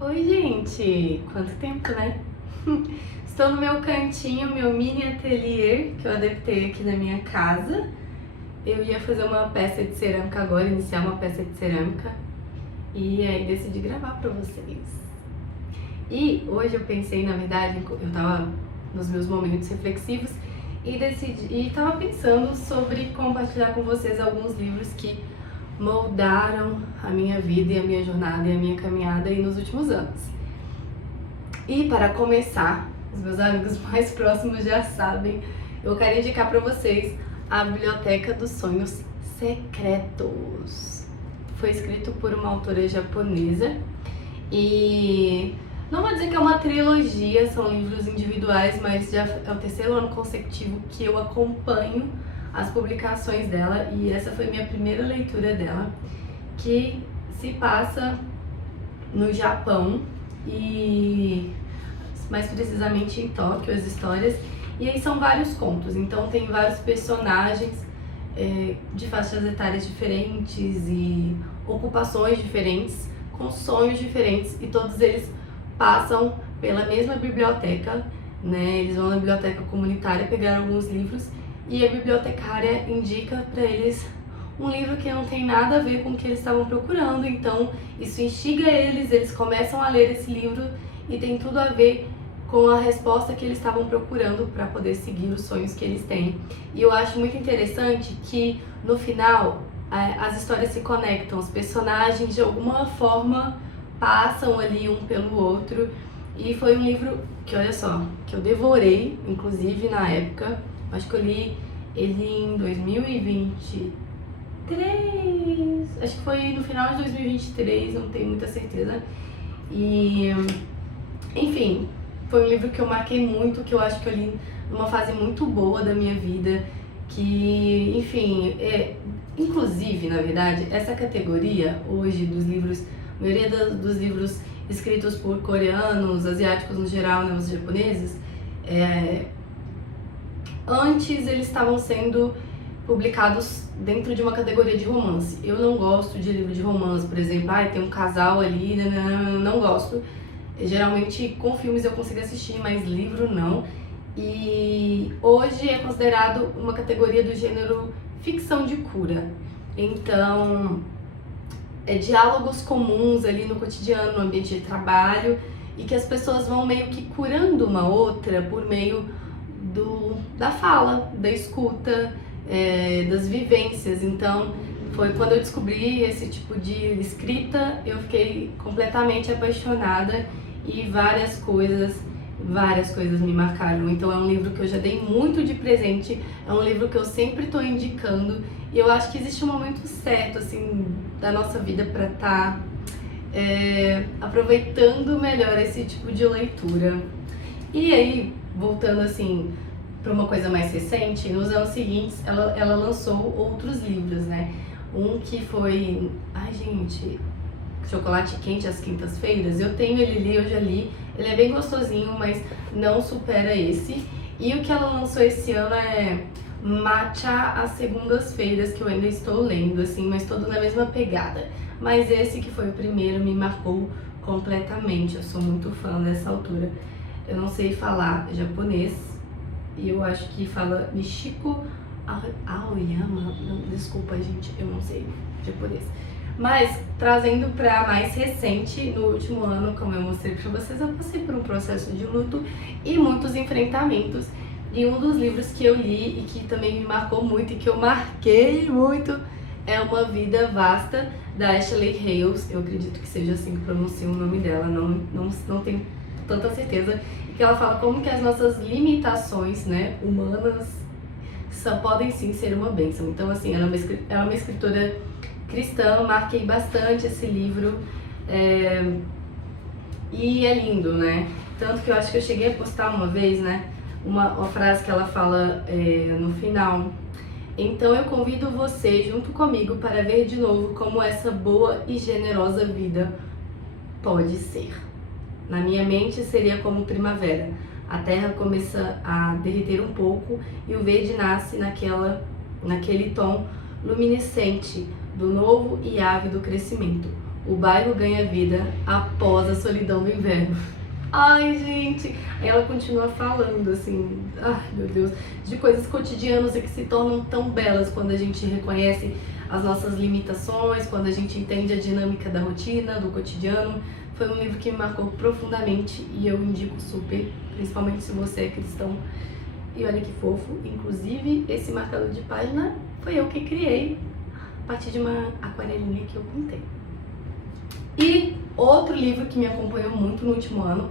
Oi, gente! Quanto tempo, né? Estou no meu cantinho, meu mini ateliê que eu adaptei aqui na minha casa. Eu ia fazer uma peça de cerâmica agora, iniciar uma peça de cerâmica, e aí decidi gravar pra vocês. E hoje eu pensei, na verdade, eu tava nos meus momentos reflexivos e tava pensando sobre compartilhar com vocês alguns livros que moldaram a minha vida e a minha jornada e a minha caminhada aí nos últimos anos. E para começar, os meus amigos mais próximos já sabem, eu quero indicar para vocês a Biblioteca dos Sonhos Secretos. Foi escrito por uma autora japonesa e não vou dizer que é uma trilogia, são livros individuais, mas já é o terceiro ano consecutivo que eu acompanho as publicações dela e essa foi minha primeira leitura dela, que se passa no Japão e mais precisamente em Tóquio, as histórias. E aí são vários contos, então tem vários personagens de faixas etárias diferentes e ocupações diferentes, com sonhos diferentes, e todos eles passam pela mesma biblioteca, né? Eles vão na biblioteca comunitária pegar alguns livros e a bibliotecária indica para eles um livro que não tem nada a ver com o que eles estavam procurando, então isso instiga eles, eles começam a ler esse livro e tem tudo a ver com a resposta que eles estavam procurando para poder seguir os sonhos que eles têm. E eu acho muito interessante que no final as histórias se conectam, os personagens de alguma forma passam ali um pelo outro, e foi um livro que, olha só, que eu devorei, inclusive na época, acho que eu li ele em 2023, acho que foi no final de 2023, não tenho muita certeza. E, enfim, foi um livro que eu marquei muito, que eu acho que eu li numa fase muito boa da minha vida, que, enfim, inclusive, na verdade, essa categoria hoje dos livros, a maioria dos livros escritos por coreanos, asiáticos no geral, né, os japoneses, antes eles estavam sendo publicados dentro de uma categoria de romance. Eu não gosto de livro de romance, por exemplo, tem um casal ali, não gosto. Geralmente com filmes eu consigo assistir, mas livro não. E hoje é considerado uma categoria do gênero ficção de cura. Então, diálogos comuns ali no cotidiano, no ambiente de trabalho, e que as pessoas vão meio que curando uma outra por meio da fala, da escuta, das vivências. Então, foi quando eu descobri esse tipo de escrita, eu fiquei completamente apaixonada e várias coisas me marcaram. Então é um livro que eu já dei muito de presente, é um livro que eu sempre estou indicando, e eu acho que existe um momento certo assim da nossa vida para estar aproveitando melhor esse tipo de leitura. E aí, voltando assim para uma coisa mais recente, nos anos seguintes ela lançou outros livros, né? Um que foi, Chocolate Quente às Quintas-Feiras. Eu tenho ele ali, eu já li, ele é bem gostosinho, mas não supera esse. E o que ela lançou esse ano é Matcha às Segundas-Feiras, que eu ainda estou lendo, assim, mas todo na mesma pegada. Mas esse que foi o primeiro me marcou completamente, eu sou muito fã dessa autora. Eu não sei falar japonês, e eu acho que fala Michiko Aoyama, não, desculpa gente, eu não sei japonês. Mas, trazendo para mais recente, no último ano, como eu mostrei para vocês, eu passei por um processo de luto e muitos enfrentamentos. E um dos livros que eu li e que também me marcou muito e que eu marquei muito é Uma Vida Vasta, da Ashley Hales. Eu acredito que seja assim que pronuncia o nome dela, não tenho tanta certeza. E que ela fala como que as nossas limitações, né, humanas só podem sim ser uma bênção. Então, assim, ela é uma escritora cristã, marquei bastante esse livro, e é lindo, né? Tanto que eu acho que eu cheguei a postar uma vez, né, uma frase que ela fala no final. Então eu convido você junto comigo para ver de novo como essa boa e generosa vida pode ser. Na minha mente seria como primavera. A terra começa a derreter um pouco e o verde nasce naquele tom luminescente do novo e ávido crescimento. O bairro ganha vida após a solidão do inverno. Ai, gente! Aí ela continua falando, assim, ai meu Deus, de coisas cotidianas e que se tornam tão belas quando a gente reconhece as nossas limitações, quando a gente entende a dinâmica da rotina, do cotidiano. Foi um livro que me marcou profundamente e eu indico super, principalmente se você é cristão. E olha que fofo, inclusive esse marcador de página foi eu que criei a partir de uma aquarelinha que eu pintei. E outro livro que me acompanhou muito no último ano,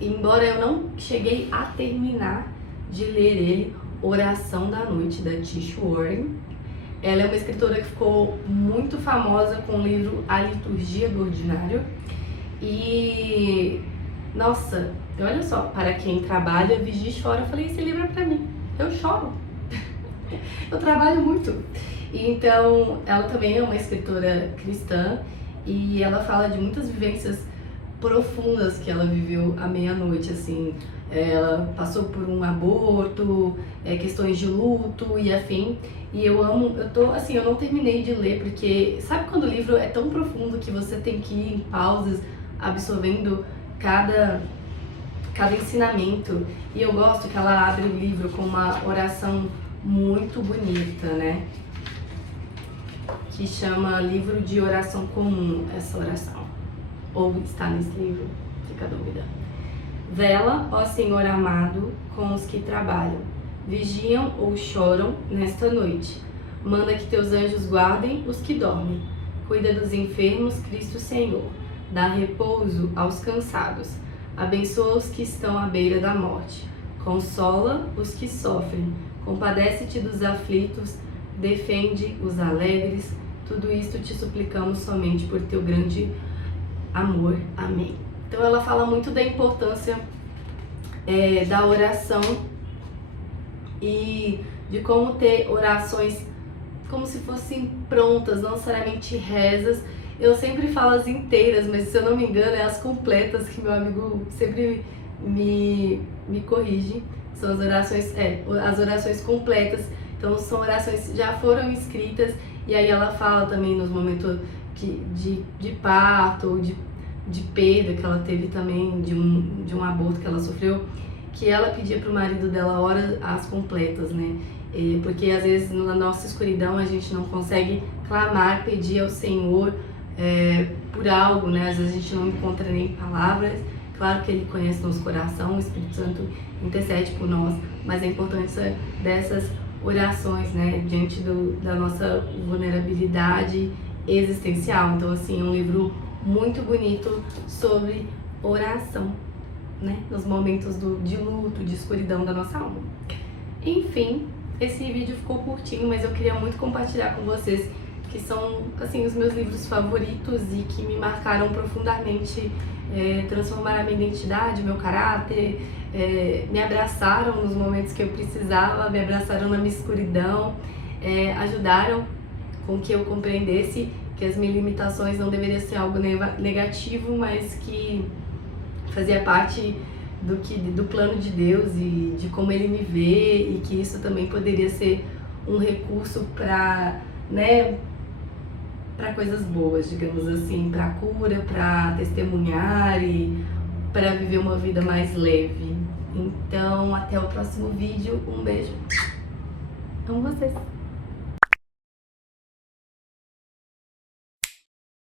embora eu não cheguei a terminar de ler ele, Oração da Noite, da Tish Warren. Ela é uma escritora que ficou muito famosa com o livro A Liturgia do Ordinário. E, nossa, olha só, para quem trabalha, vigia e chora, eu falei, esse livro é pra mim, eu choro, eu trabalho muito. Então, ela também é uma escritora cristã e ela fala de muitas vivências profundas que ela viveu à meia-noite, assim. Ela passou por um aborto, questões de luto e afim. E eu amo, eu não terminei de ler, porque sabe quando o livro é tão profundo que você tem que ir em pausas, absorvendo cada ensinamento. E eu gosto que ela abre o livro com uma oração muito bonita, né? Que chama Livro de Oração Comum, essa oração. Ou está nesse livro, fica a dúvida. Vela, ó Senhor amado, com os que trabalham, vigiam ou choram nesta noite. Manda que teus anjos guardem os que dormem. Cuida dos enfermos, Cristo Senhor. Dá repouso aos cansados. Abençoa os que estão à beira da morte. Consola os que sofrem. Compadece-te dos aflitos. Defende os alegres. Tudo isto te suplicamos somente por teu grande amor. Amém. Então ela fala muito da importância da oração e de como ter orações como se fossem prontas, não necessariamente rezas. Eu sempre falo as inteiras, mas se eu não me engano é as completas que meu amigo sempre me corrige. São as orações completas. Então são orações que já foram escritas e aí ela fala também nos momentos de parto ou de perda que ela teve também, de um aborto que ela sofreu, que ela pedia pro marido dela horas as completas, né? Porque às vezes na nossa escuridão a gente não consegue clamar, pedir ao Senhor por algo, né? Às vezes a gente não encontra nem palavras. Claro que Ele conhece nosso coração, o Espírito Santo intercede por nós, mas a importância dessas orações, né? Diante da nossa vulnerabilidade existencial. Então, assim, é um livro muito bonito sobre oração, né? Nos momentos de luto, de escuridão da nossa alma. Enfim, esse vídeo ficou curtinho, mas eu queria muito compartilhar com vocês que são, assim, os meus livros favoritos e que me marcaram profundamente, transformaram a minha identidade, meu caráter, me abraçaram nos momentos que eu precisava, me abraçaram na minha escuridão, ajudaram com que eu compreendesse que as minhas limitações não deveriam ser algo negativo, mas que fazia parte do plano de Deus e de como Ele me vê, e que isso também poderia ser um recurso para, né, para coisas boas, digamos assim, para cura, para testemunhar e para viver uma vida mais leve. Então, até o próximo vídeo. Um beijo. Amo vocês.